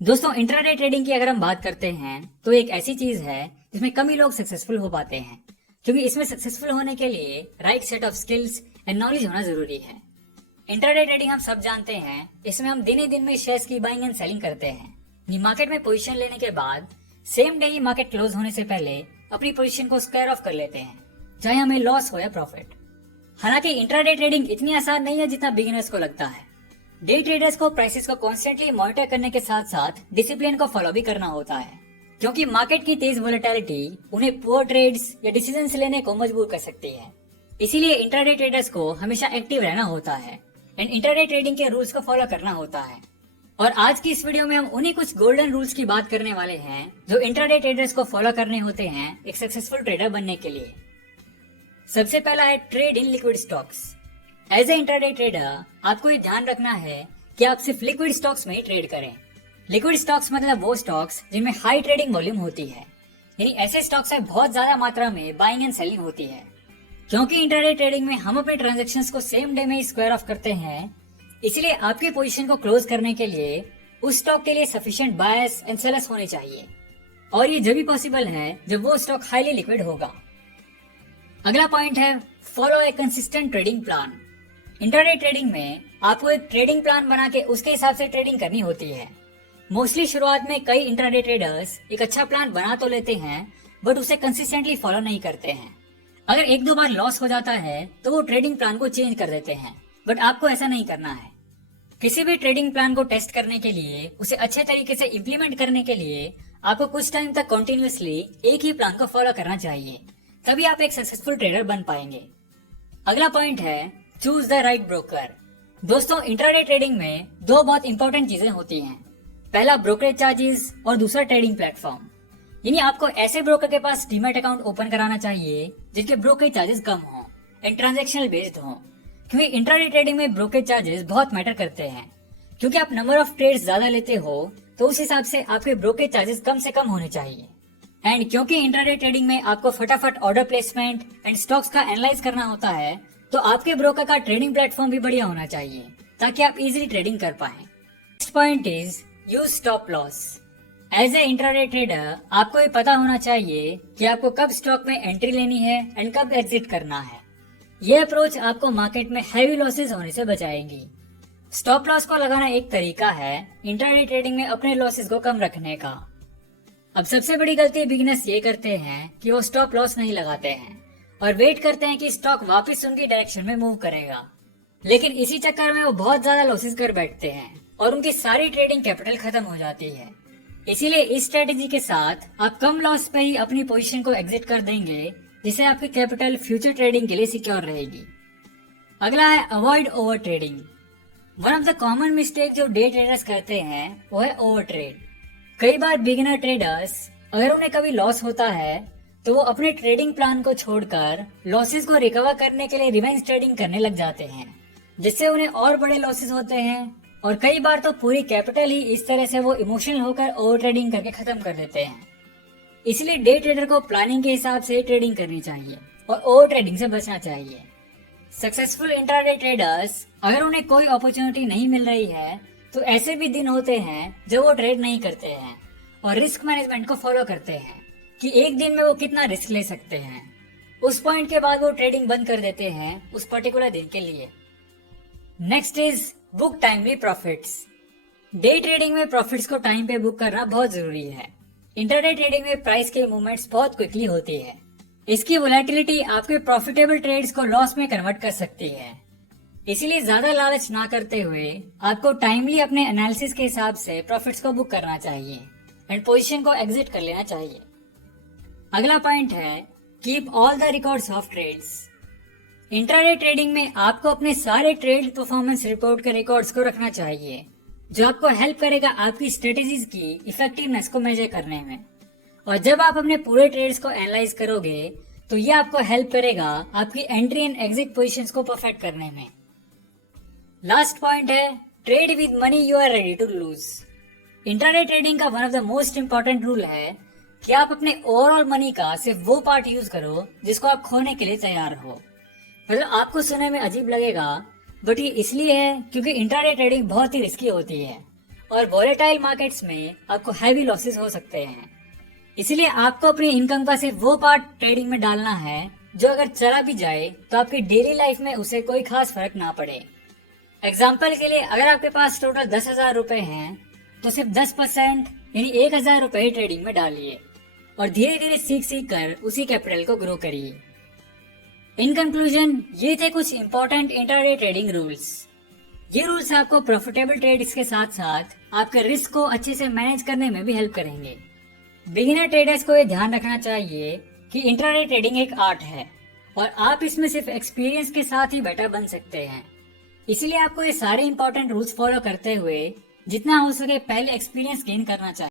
दोस्तों, intraday trading की अगर हम बात करते हैं तो एक ऐसी चीज है जिसमें कम ही लोग सक्सेसफुल हो पाते हैं, क्योंकि इसमें सक्सेसफुल होने के लिए right set of skills and knowledge होना जरूरी है। इंट्राडे ट्रेडिंग हम सब जानते हैं, इसमें हम दिन ही दिन में शेयर्स की बाइंग एंड सेलिंग करते हैं। मार्केट में पोजीशन लेने के बाद सेम डे ही मार्केट क्लोज होने से पहले अपनी पोजीशन को स्क्वायर ऑफ कर लेते हैं, चाहे हमें लॉस हो या प्रॉफिट। हालांकि इंट्राडे ट्रेडिंग इतनी आसान नहीं है जितना बिगिनर्स को लगता है। डे ट्रेडर्स को प्राइसेस को कॉन्स्टेंटली मॉनिटर करने के साथ साथ डिसिप्लिन को फॉलो भी करना होता है, क्योंकि मार्केट की तेज वोलेटिलिटी उन्हें पुअर ट्रेड्स या डिसीजंस लेने को मजबूर कर सकती है। इसीलिए इंट्राडे ट्रेडर्स को हमेशा एक्टिव रहना होता है एंड इंट्राडे ट्रेडिंग के रूल्स को फॉलो करना होता है। और आज की इस वीडियो में हम उन्हीं कुछ गोल्डन रूल्स की बात करने वाले हैं जो इंट्राडे ट्रेडर्स को फॉलो करने होते हैं एक सक्सेसफुल ट्रेडर बनने के लिए। सबसे पहला है trade in liquid stocks. As a intraday trader आपको ये ध्यान रखना है कि आप सिर्फ लिक्विड स्टॉक्स में ही ट्रेड करें। लिक्विड स्टॉक्स मतलब वो स्टॉक्स जिनमें हाई ट्रेडिंग वॉल्यूम होती है, यानी ऐसे स्टॉक्स में बहुत ज्यादा मात्रा में बाइंग एंड सेलिंग होती है। क्योंकि इंट्राडे ट्रेडिंग में हम अपने ट्रांजेक्शन्स को सेम डे में ही स्क्वायर ऑफ करते हैं, इसलिए आपकी पोजीशन को क्लोज करने के लिए उस स्टॉक के लिए सफिशिएंट बायर्स एंड सेलर्स होने चाहिए, और ये जब भी पॉसिबल है जब वो स्टॉक हाईली लिक्विड होगा। अगला पॉइंट है follow a consistent trading plan. Intraday trading में आपको एक ट्रेडिंग प्लान बना के उसके हिसाब से ट्रेडिंग करनी होती है। मोस्टली शुरुआत में कई इंट्राडे ट्रेडर्स एक अच्छा प्लान बना तो लेते हैं, बट उसे कंसिस्टेंटली फॉलो नहीं करते हैं। अगर एक दो बार लॉस हो जाता है तो वो ट्रेडिंग प्लान को चेंज कर देते हैं, बट आपको ऐसा नहीं करना है। किसी भी ट्रेडिंग प्लान को टेस्ट करने के लिए, उसे अच्छे तरीके से इम्प्लीमेंट करने के लिए आपको कुछ टाइम तक कंटिन्यूअसली एक ही प्लान को फॉलो करना चाहिए, तभी आप एक सक्सेसफुल ट्रेडर बन पाएंगे। अगला पॉइंट है चूज द राइट ब्रोकर। दोस्तों, इंट्राडे ट्रेडिंग में दो बहुत इंपॉर्टेंट चीजें होती हैं। पहला ब्रोकरेज चार्जेस और दूसरा ट्रेडिंग प्लेटफॉर्म। यानी आपको ऐसे ब्रोकर के पास डीमैट अकाउंट ओपन कराना चाहिए जिनके ब्रोकरेज चार्जेस कम हों एंड ट्रांजैक्शनल बेस्ड हों, क्योंकि इंट्राडे ट्रेडिंग में ब्रोकरेज चार्जेस बहुत मैटर करते हैं। क्योंकि आप नंबर ऑफ ट्रेड्स ज्यादा लेते हो तो उस हिसाब से आपके ब्रोकरेज चार्जेस कम से कम होने चाहिए। एंड क्योंकि इंट्राडे ट्रेडिंग में आपको फटाफट ऑर्डर प्लेसमेंट एंड स्टॉक्स का एनालाइज करना होता है, तो आपके ब्रोकर का ट्रेडिंग प्लेटफॉर्म भी बढ़िया होना चाहिए ताकि आप इजीली ट्रेडिंग कर पाएं। Next point is use stop loss. As a intraday trader आपको ये पता होना चाहिए कि आपको कब स्टॉक में एंट्री लेनी है एंड कब एग्जिट करना है। ये अप्रोच आपको मार्केट में हैवी लॉसेस होने से बचाएंगी। स्टॉप लॉस को लगाना एक तरीका है इंट्राडे ट्रेडिंग में अपने लॉसेस को कम रखने का। अब सबसे बड़ी गलती बिगिनर्स ये करते हैं कि वो स्टॉप लॉस नहीं लगाते हैं और वेट करते हैं कि स्टॉक वापस उनकी डायरेक्शन में मूव करेगा, लेकिन इसी चक्कर में वो बहुत ज्यादा लॉसेस कर बैठते हैं और उनकी सारी ट्रेडिंग कैपिटल खत्म हो जाती है। इसीलिए इस स्ट्रेटेजी के साथ आप कम लॉस पे ही अपनी पोजीशन को एग्जिट कर देंगे, जिससे आपकी कैपिटल फ्यूचर ट्रेडिंग के लिए सिक्योर रहेगी। अगला है avoid over trading. One of the common mistake जो डे ट्रेडर्स करते हैं वो है ओवर ट्रेड। कई बार बिगिनर ट्रेडर्स अगर उन्हें कभी लॉस होता है तो वो अपने ट्रेडिंग प्लान को छोड़कर लॉसेस को रिकवर करने के लिए रिवेंज ट्रेडिंग करने लग जाते हैं, जिससे उन्हें और बड़े लॉसेस होते हैं और कई बार तो पूरी कैपिटल ही इस तरह से वो इमोशनल होकर ओवर ट्रेडिंग करके खत्म कर देते हैं। इसलिए डे ट्रेडर को प्लानिंग के हिसाब से ट्रेडिंग करनी चाहिए और ओवर ट्रेडिंग से बचना चाहिए। सक्सेसफुल इंट्राडे ट्रेडर्स अगर उन्हें कोई अपॉर्चुनिटी नहीं मिल रही है तो ऐसे भी दिन होते हैं जब वो ट्रेड नहीं करते हैं और रिस्क मैनेजमेंट को फॉलो करते हैं कि एक दिन में वो कितना रिस्क ले सकते हैं। उस पॉइंट के बाद वो ट्रेडिंग बंद कर देते हैं उस पर्टिकुलर दिन के लिए। Next is book timely profits. Day trading में प्रॉफिट्स को टाइम पे बुक करना बहुत जरूरी है। इंट्राडे ट्रेडिंग में प्राइस के मूवमेंट्स बहुत क्विकली होती है। इसकी वोलेटिलिटी आपके प्रॉफिटेबल ट्रेड्स को लॉस में कन्वर्ट कर सकती है। इसीलिए ज्यादा लालच ना करते हुए आपको टाइमली अपने एनालिसिस के हिसाब से प्रॉफिट्स को बुक करना चाहिए एंड पोजीशन को एग्जिट कर लेना चाहिए। अगला पॉइंट है keep all the records of trades. Intraday trading में आपको अपने सारे ट्रेड परफॉर्मेंस रिपोर्ट के रिकॉर्ड्स को रखना चाहिए, जो आपको हेल्प करेगा आपकी स्ट्रेटेजीज की इफेक्टिवनेस को मेजर करने में। और जब आप अपने पूरे ट्रेड्स को एनालाइज करोगे तो ये आपको हेल्प करेगा आपकी एंट्री एंड एग्जिट पोजीशंस को परफेक्ट करने में। लास्ट पॉइंट है trade with money you are ready to lose. Intraday trading का one of the most important rule है कि आप अपने ओवरऑल मनी का सिर्फ वो पार्ट यूज करो जिसको आप खोने के लिए तैयार हो। मतलब आपको सुनने में अजीब लगेगा, बट ये इसलिए है क्योंकि इंट्राडे ट्रेडिंग बहुत ही रिस्की होती है और वॉलेटाइल मार्केट्स में आपको हैवी लॉसेस हो सकते हैं। इसलिए आपको अपनी इनकम का सिर्फ वो पार्ट ट्रेडिंग में डालना है जो अगर चला भी जाए तो आपकी डेली लाइफ में उसे कोई खास फर्क ना पड़े। एग्जाम्पल के लिए अगर आपके पास टोटल 10,000 रुपए हैं तो सिर्फ 10% यानी 1,000 रुपए ही ट्रेडिंग में डालिए और धीरे धीरे सीख सीख कर उसी कैपिटल को ग्रो करिए। इन कंक्लूजन, ये थे कुछ इंपॉर्टेंट इंट्राडे ट्रेडिंग रूल्स। ये रूल्स आपको प्रॉफिटेबल ट्रेड्स के साथ साथ आपके रिस्क को अच्छे से मैनेज करने में भी हेल्प करेंगे। बिगिनर ट्रेडर्स को ये ध्यान रखना चाहिए कि इंट्राडे ट्रेडिंग एक आर्ट है और आप इसमें सिर्फ एक्सपीरियंस के साथ ही बेटर बन सकते हैं। इसीलिए आपको ये सारे इंपॉर्टेंट रूल्स फॉलो करते हुए जितना हो सके पहले एक्सपीरियंस गेन करना चाहिए।